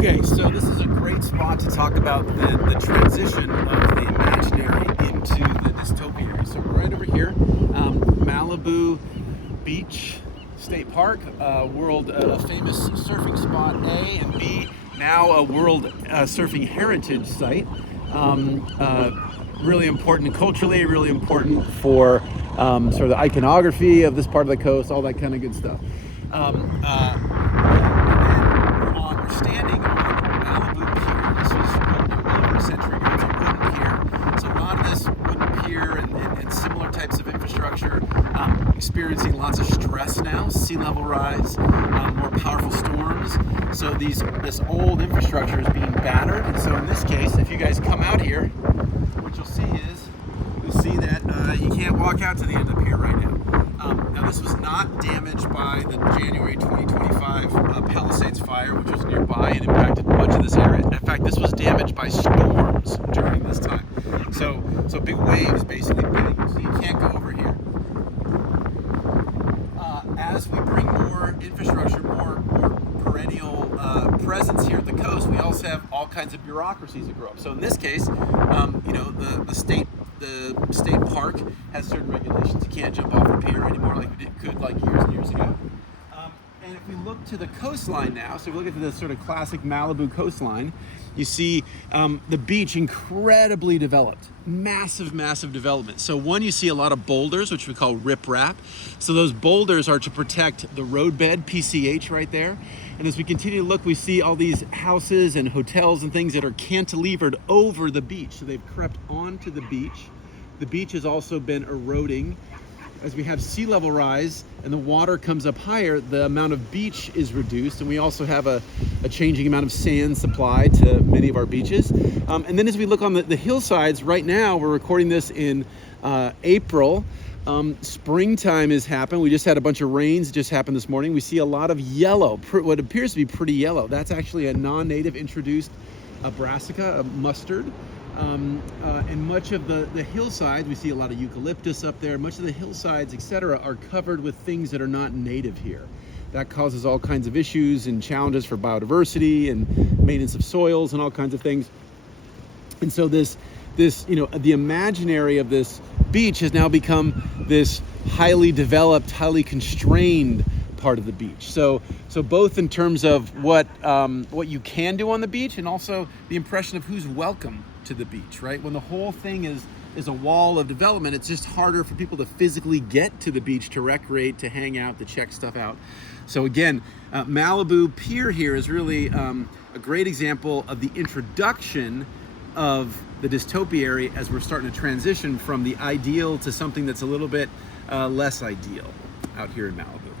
Okay, so this is a great spot to talk about the transition of the imaginary into the dystopiary. So we're right over here, Malibu Beach State Park, a famous surfing spot A, and B, now a world surfing heritage site. Really important culturally, really important for sort of the iconography of this part of the coast, all that kind of good stuff. We're standing on Malibu Pier. This was built over a century ago. It's a wooden pier. So a lot of this wooden pier and similar types of infrastructure experiencing lots of stress now, sea level rise, more powerful storms. So this old infrastructure is being battered. And so in this case, if you guys come out here, what you'll see that you can't walk out to the end of the pier right now. Now this was not damaged by the January 2025 Palisades fire, which was nearby and impacted much of this area. In fact, this was damaged by storms during this time. So big waves basically beating you, so you can't go over here. As we bring more infrastructure, more perennial presence here at the coast, we also have all kinds of bureaucracies that grow up. So in this case, the state park has certain regulations. You can't jump off the pier anymore like we could like years and years ago. And if we look to the coastline now, so we look at this sort of classic Malibu coastline, you see the beach incredibly developed, massive development. So one, you see a lot of boulders, which we call riprap. So those boulders are to protect the roadbed, PCH right there. And as we continue to look, we see all these houses and hotels and things that are cantilevered over the beach. So they've crept onto the beach. The beach has also been eroding. As we have sea level rise and the water comes up higher, the amount of beach is reduced, and we also have a changing amount of sand supply to many of our beaches. And then as we look on the hillsides, right now we're recording this in April. Springtime has happened. We just had a bunch of rains just happened this morning. We see a lot of yellow, what appears to be pretty yellow. That's actually a non-native introduced brassica, a mustard. And much of the hillsides, we see a lot of eucalyptus up there. Much of the hillsides, etc., are covered with things that are not native here. That causes all kinds of issues and challenges for biodiversity and maintenance of soils and all kinds of things. And so this the imaginary of this beach has now become this highly developed, highly constrained part of the beach. So both in terms of what you can do on the beach, and also the impression of who's welcome to the beach, right? When the whole thing is a wall of development, it's just harder for people to physically get to the beach, to recreate, to hang out, to check stuff out. So again, Malibu Pier here is really a great example of the introduction of the dystopiary as we're starting to transition from the ideal to something that's a little bit less ideal out here in Malibu.